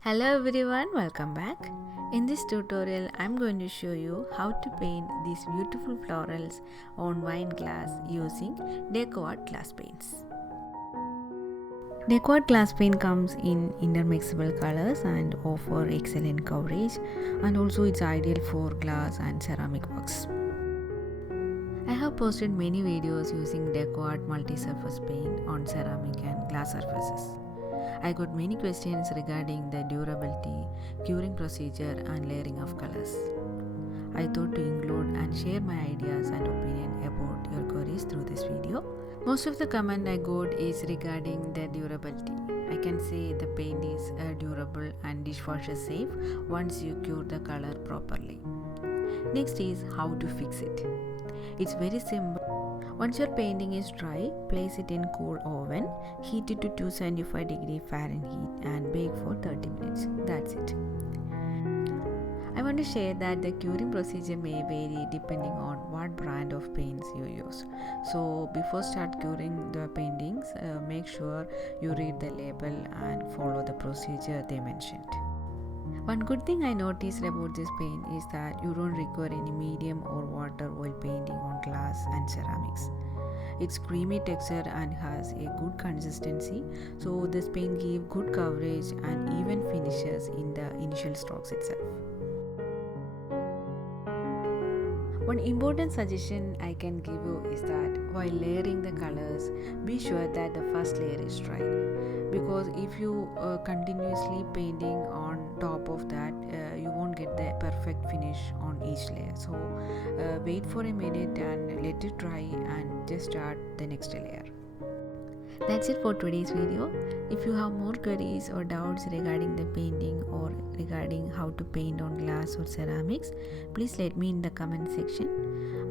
Hello everyone, welcome back. In this tutorial, I'm going to show you how to paint these beautiful florals on wine glass using DecoArt glass paints. DecoArt glass paint comes in intermixable colors and offer excellent coverage, and also it's ideal for glass and ceramic works. I have posted many videos using DecoArt multi-surface paint on ceramic and glass surfaces. I got many questions regarding the durability, curing procedure and layering of colors. I thought to include and share my ideas and opinion about your queries through this video. Most of the comment I got is regarding the durability. I can say the paint is durable and dishwasher safe once you cure the color properly. Next is how to fix it. It's very simple. Once your painting is dry, place it in cool oven, heat it to 275 Fahrenheit and bake for 30 minutes. That's it. I want to share that the curing procedure may vary depending on what brand of paints you use. So before start curing the paintings, make sure you read the label and follow the procedure they mentioned. One good thing I noticed about this paint is that you don't require any medium or water while painting on glass and ceramics. It's creamy texture and has a good consistency, so this paint gives good coverage and even finishes in the initial strokes itself. One important suggestion I can give you is that while layering the colors, be sure that the first layer is dry, because if you continuously painting on top of that, you won't get the perfect finish on each layer. So wait for a minute and let it dry and just start the next layer. That's it for today's video. If you have more queries or doubts regarding the painting or regarding how to paint on glass or ceramics, please let me in the comment section.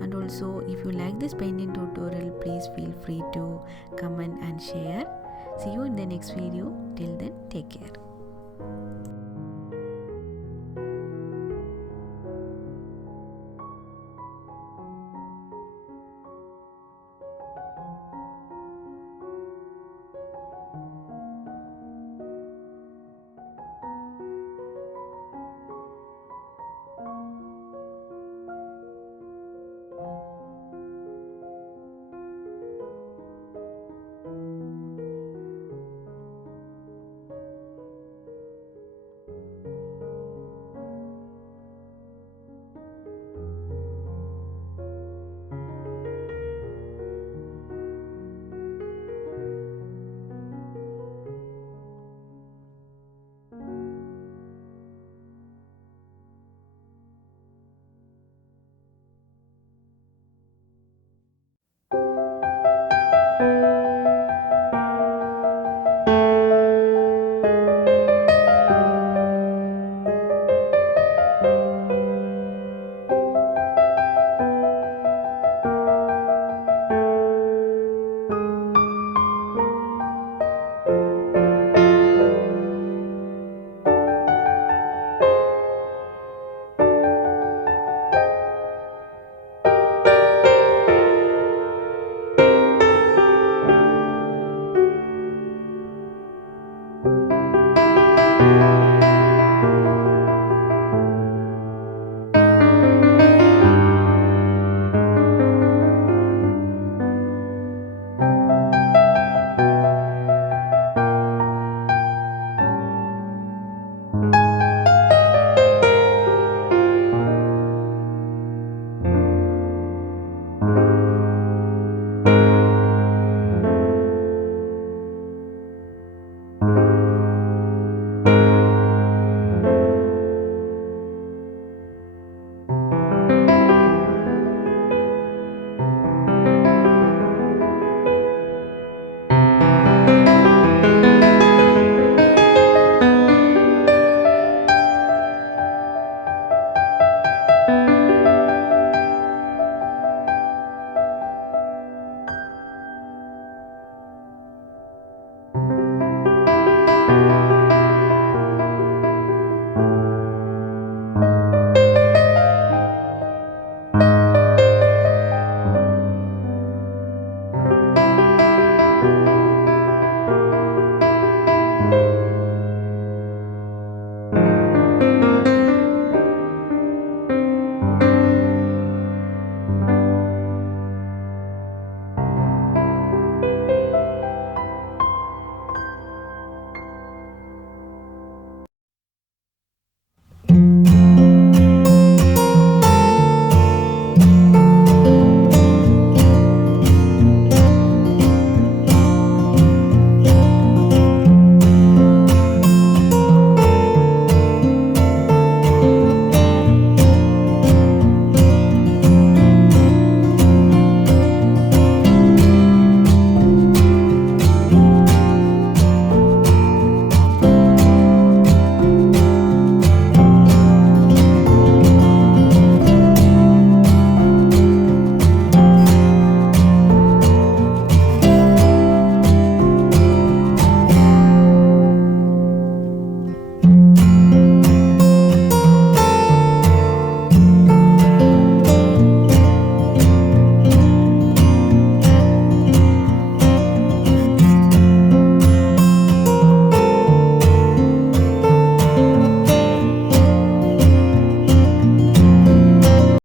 And also, if you like this painting tutorial, please feel free to comment and share. See you in the next video. Till then, take care.